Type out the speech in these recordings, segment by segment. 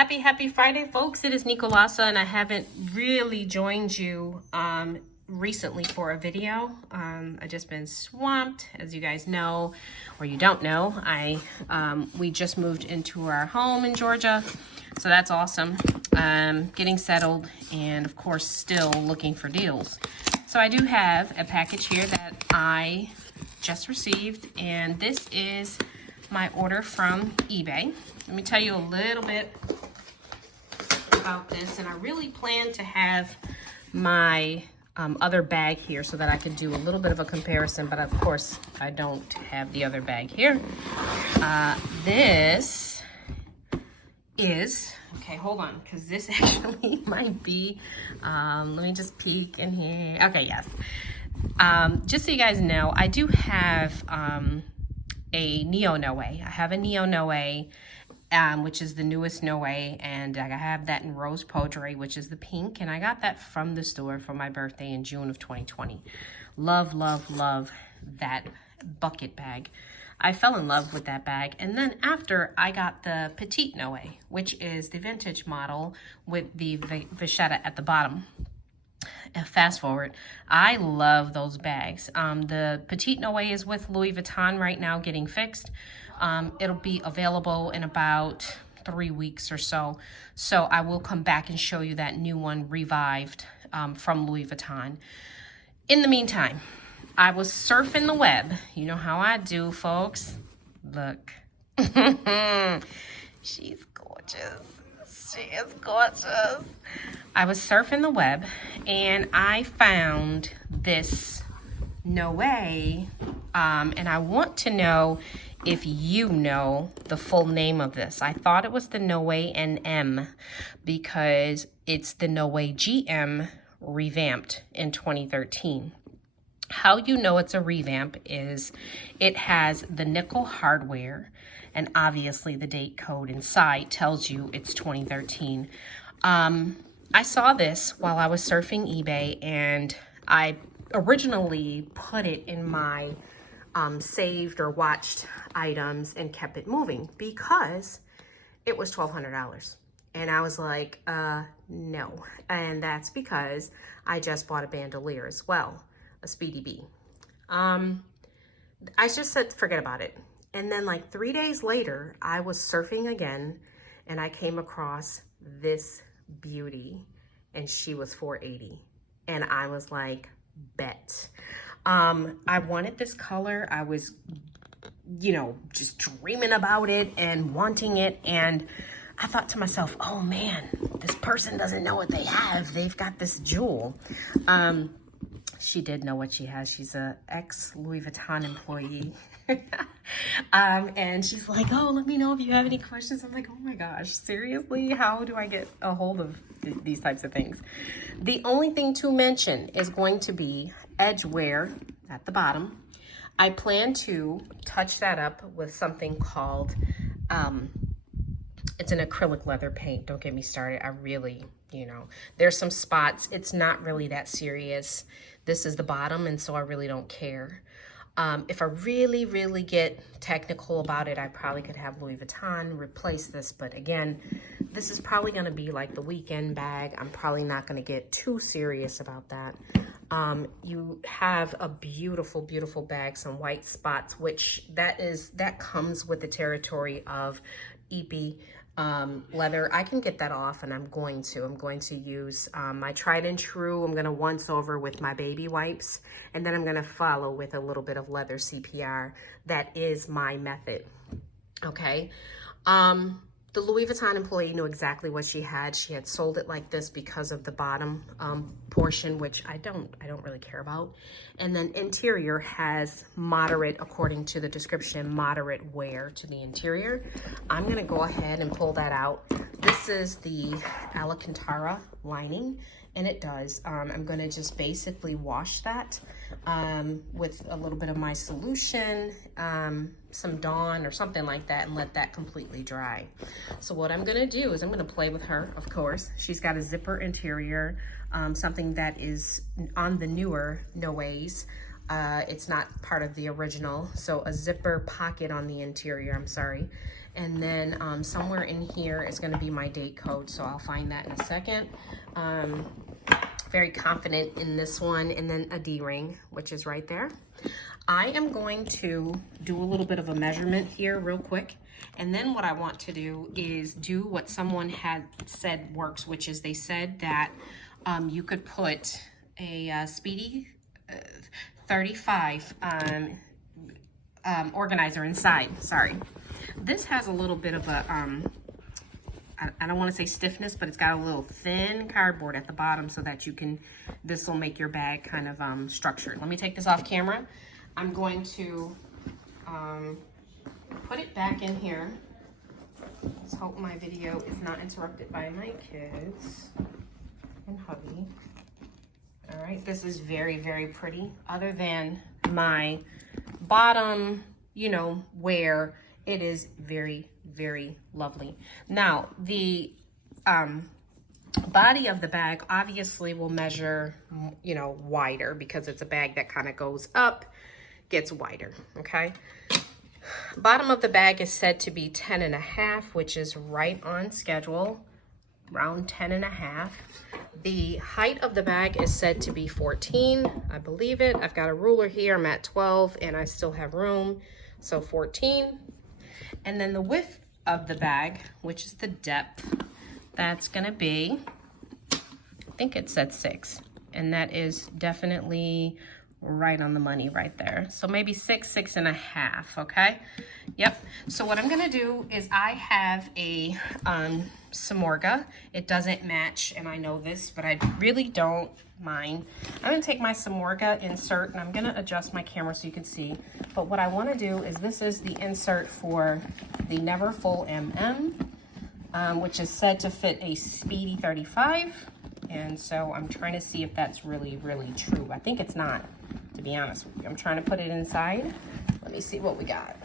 Happy Friday, folks. It is Nicolasa, and I haven't really joined you recently for a video. I just been swamped, as you guys know, or you don't know. We just moved into our home in Georgia, so that's awesome. Getting settled, and of course, still looking for deals. So I do have a package here that I just received, and this is my order from eBay. Let me tell you a little bit about this, and I really plan to have my other bag here so that I could do a little bit of a comparison, but of course I don't have the other bag here. This is, okay, hold on, because this actually might be, let me just peek in here. Okay, yes. Just so you guys know, I do have a Neo Noe. I have a Neo Noe, which is the newest Noe, and I have that in Rose Poudre, which is the pink, and I got that from the store for my birthday in June of 2020. Love, love, love that bucket bag. I fell in love with that bag, and then after I got the Petit Noe, which is the vintage model with the vachetta at the bottom. Fast forward, I love those bags. The Petit Noe is with Louis Vuitton right now, getting fixed. It'll be available in about 3 weeks or so. So I will come back and show you that new one revived from Louis Vuitton. In the meantime, I was surfing the web. You know how I do, folks. Look. She's gorgeous. She is gorgeous. I was surfing the web and I found this Noe, and I want to know if you know the full name of this. I thought it was the Noe NM because it's the Noe GM revamped in 2013. How you know it's a revamp is it has the nickel hardware, and obviously the date code inside tells you it's 2013. I saw this while I was surfing eBay, and I originally put it in my saved or watched items and kept it moving because it was $1,200. And I was like, no. And that's because I just bought a bandolier as well, a Speedy B. I just said, forget about it. And then like 3 days later, I was surfing again and I came across this beauty, and she was $480. And I was like, bet. I wanted this color. I was, you know, just dreaming about it and wanting it. And I thought to myself, oh man, this person doesn't know what they have. They've got this jewel. She did know what she has. She's a ex-Louis Vuitton employee. And she's like, oh, let me know if you have any questions. I'm like, oh my gosh, seriously? How do I get a hold of these types of things? The only thing to mention is going to be edge wear at the bottom. I plan to touch that up with something called, it's an acrylic leather paint. Don't get me started. I really, you know, there's some spots. It's not really that serious. This is the bottom, and so I really don't care. If I really, really get technical about it, I probably could have Louis Vuitton replace this. But again, this is probably going to be like the weekend bag. I'm probably not going to get too serious about that. You have a beautiful, beautiful bag, some white spots, which that comes with the territory of EP leather. I can get that off, and I'm going to use my tried and true. I'm going to once over with my baby wipes, and then I'm going to follow with a little bit of leather CPR. That is my method. Okay. The Louis Vuitton employee knew exactly what she had. She had sold it like this because of the bottom portion, which I don't really care about. And then interior has moderate, according to the description, moderate wear to the interior. I'm gonna go ahead and pull that out. This is the Alcantara lining, and it does. I'm gonna just basically wash that with a little bit of my solution, some Dawn or something like that, and let that completely dry. So what I'm gonna do is I'm gonna play with her, of course. She's got a zipper interior, something that is on the newer Noes. It's not part of the original, so a zipper pocket on the interior, I'm sorry. And then somewhere in here is going to be my date code, so I'll find that in a second. Very confident in this one. And then a D-ring, which is right there. I am going to do a little bit of a measurement here real quick. And then what I want to do is do what someone had said works, which is they said that you could put a Speedy 35 organizer inside. Sorry. This has a little bit of a, I don't want to say stiffness, but it's got a little thin cardboard at the bottom so that you can, this will make your bag kind of structured. Let me take this off camera. I'm going to put it back in here. Let's hope my video is not interrupted by my kids and hubby. All right, this is very, very pretty. Other than my bottom, you know, where it is very, very lovely. Now, the body of the bag obviously will measure, you know, wider because it's a bag that kind of goes up, gets wider, okay? Bottom of the bag is said to be 10.5, which is right on schedule, around 10.5. The height of the bag is said to be 14. I believe it. I've got a ruler here. I'm at 12 and I still have room, so 14. And then the width of the bag, which is the depth, that's gonna be, I think it said 6, and that is definitely right on the money right there. So maybe 6, 6.5, okay? Yep. So what I'm gonna do is I have a Samorga. It doesn't match, and I know this, but I really don't mind. I'm gonna take my Samorga insert, and I'm gonna adjust my camera so you can see. But what I wanna do is, this is the insert for the Never Full which is said to fit a Speedy 35. And so I'm trying to see if that's really, really true. I think it's not, to be honest with you. I'm trying to put it inside. Let me see what we got.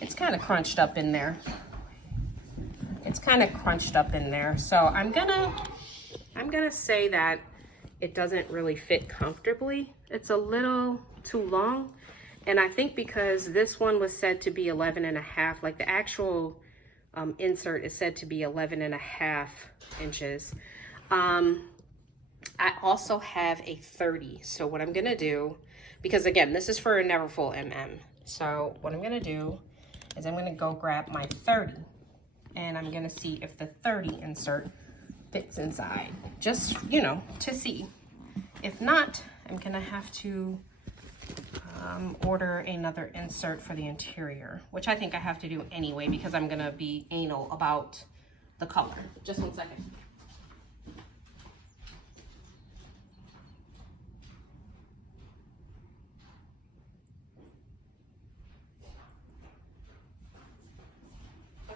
It's kind of crunched up in there. It's kind of crunched up in there. So I'm gonna say that it doesn't really fit comfortably. It's a little too long. And I think because this one was said to be 11.5, like the actual insert is said to be 11.5 inches. I also have a 30. So what I'm gonna do, because again, this is for a Never Full So what I'm gonna do is I'm gonna go grab my 30 and I'm gonna see if the 30 insert fits inside. Just, you know, to see. If not, I'm gonna have to order another insert for the interior, which I think I have to do anyway because I'm gonna be anal about the color. Just one second.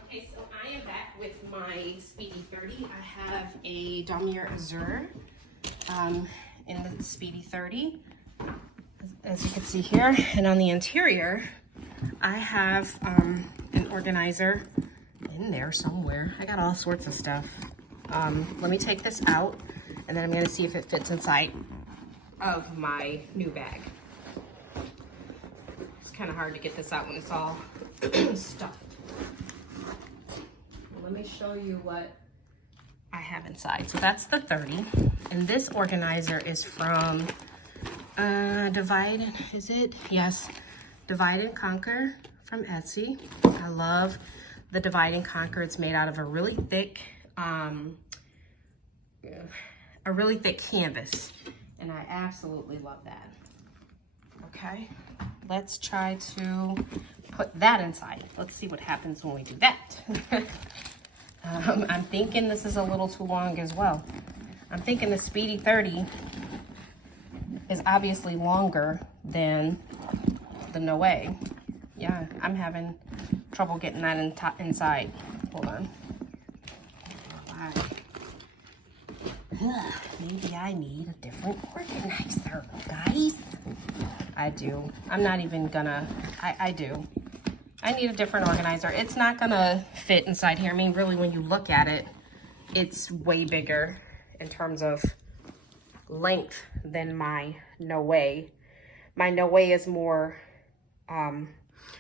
Okay, so I am back with my Speedy 30. I have a Damier Azur in the Speedy 30, as you can see here. And on the interior, I have an organizer in there somewhere. I got all sorts of stuff. Let me take this out, and then I'm gonna see if it fits inside of my new bag. It's kind of hard to get this out when it's all stuffed. Let me show you what I have inside. So that's the 30. And this organizer is from Divide, is it? Yes, Divide and Conquer from Etsy. I love the Divide and Conquer. It's made out of a really thick canvas. And I absolutely love that. Okay, let's try to put that inside. Let's see what happens when we do that. I'm thinking this is a little too long as well. I'm thinking the Speedy 30 is obviously longer than the Noe. Yeah, I'm having trouble getting that inside. Hold on. Maybe I need a different organizer, guys. I do. I'm not even gonna, I do. I need a different organizer. It's not gonna fit inside here. I mean, really, when you look at it, it's way bigger in terms of length than my Noe. My Noe is more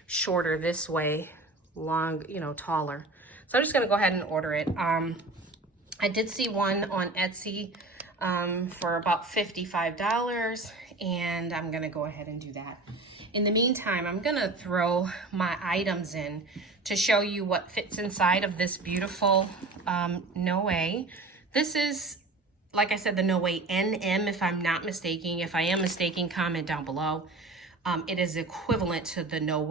shorter this way long, you know, taller. So I'm just gonna go ahead and order it. I did see one on Etsy for about $55, and I'm gonna go ahead and do that. In the meantime, I'm gonna throw my items in to show you what fits inside of this beautiful Noe. This is, like I said, the Noe NM, if I'm not mistaken. If I am mistaken, comment down below. It is equivalent to the Noe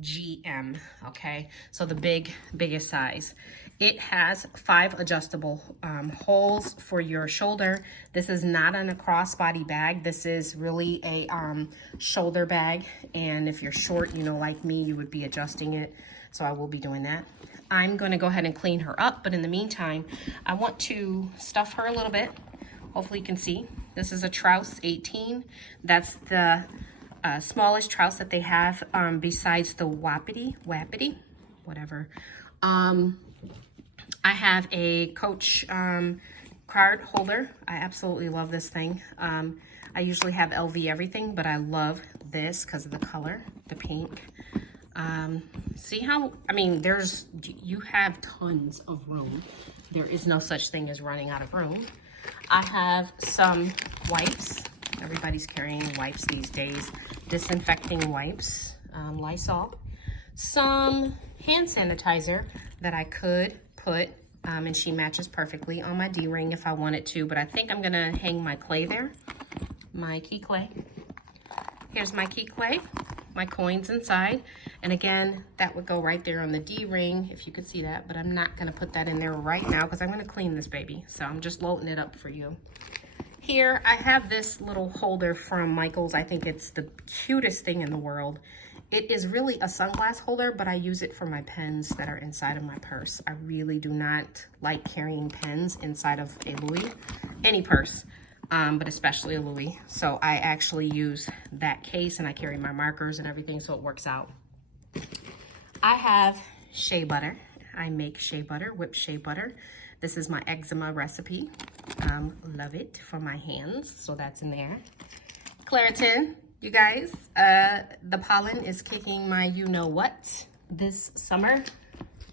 GM, okay? So the biggest size. It has 5 adjustable holes for your shoulder. This is not a crossbody bag. This is really a shoulder bag. And if you're short, you know, like me, you would be adjusting it. So I will be doing that. I'm gonna go ahead and clean her up, but in the meantime, I want to stuff her a little bit. Hopefully you can see. This is a Trouse 18. That's the smallest Trouse that they have besides the Wapiti, whatever. I have a Coach card holder. I absolutely love this thing. I usually have LV everything, but I love this because of the color, the pink. See how, I mean, you have tons of room. There is no such thing as running out of room. I have some wipes. Everybody's carrying wipes these days. Disinfecting wipes, Lysol. Some hand sanitizer that I could put, and she matches perfectly on my D-ring if I wanted to, but I think I'm gonna hang my clay there, my key clay. Here's my key clay, my coins inside, and again, that would go right there on the D-ring, if you could see that, but I'm not gonna put that in there right now because I'm gonna clean this baby, so I'm just loading it up for you. Here, I have this little holder from Michaels. I think it's the cutest thing in the world. It is really a sunglass holder, but I use it for my pens that are inside of my purse. I really do not like carrying pens inside of a Louis, any purse, but especially a Louis. So I actually use that case and I carry my markers and everything, so it works out. I have shea butter. I make shea butter, whipped shea butter. This is my eczema recipe. Love it for my hands, so that's in there. Claritin, you guys. The pollen is kicking my you-know-what this summer,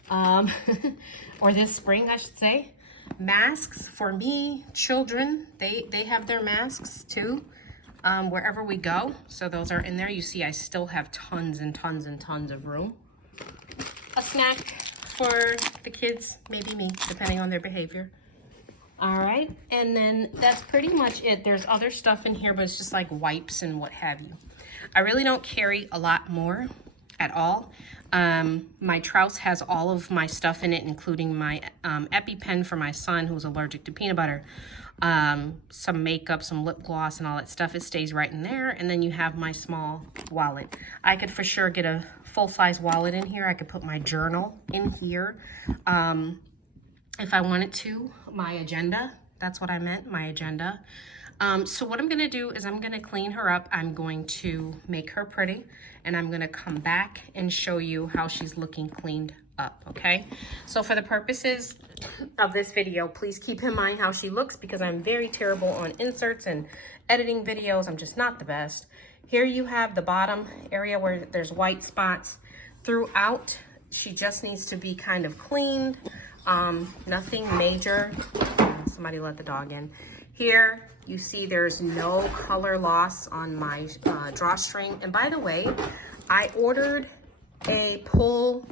or this spring, I should say. Masks for me, children, they have their masks too, wherever we go. So those are in there. You see, I still have tons and tons and tons of room. A snack for the kids, maybe me, depending on their behavior. All right, and then that's pretty much it. There's other stuff in here, but it's just like wipes and what have you. I really don't carry a lot more at all. My Trouse has all of my stuff in it, including my EpiPen for my son who's allergic to peanut butter. Some makeup, some lip gloss and all that stuff. It stays right in there. And then you have my small wallet. I could for sure get a full-size wallet in here. I could put my journal in here. If I wanted to, my agenda, that's what I meant, my agenda. So what I'm gonna do is I'm gonna clean her up. I'm going to make her pretty, and I'm gonna come back and show you how she's looking cleaned up, okay? So for the purposes of this video, please keep in mind how she looks because I'm very terrible on inserts and editing videos. I'm just not the best. Here you have the bottom area where there's white spots throughout. She just needs to be kind of cleaned. Nothing major. Somebody let the dog in. Here, you see there's no color loss on my drawstring. And by the way, I ordered a pull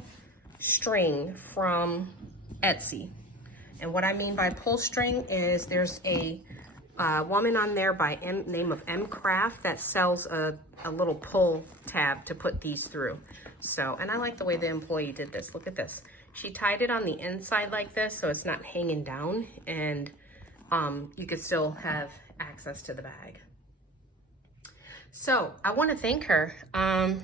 string from Etsy. And what I mean by pull string is there's a woman on there by name of M Craft that sells a little pull tab to put these through. So, and I like the way the employee did this. Look at this. She tied it on the inside like this so it's not hanging down, and you could still have access to the bag. So I want to thank her.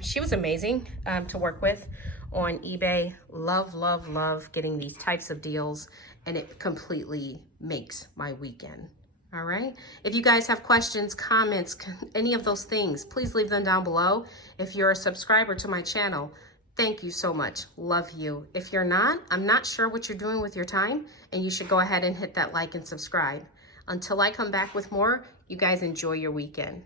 She was amazing to work with on eBay. Love, love, love getting these types of deals, and it completely makes my weekend. All right. If you guys have questions, comments, any of those things, please leave them down below. If you're a subscriber to my channel, thank you so much. Love you. If you're not, I'm not sure what you're doing with your time, and you should go ahead and hit that like and subscribe. Until I come back with more, you guys enjoy your weekend.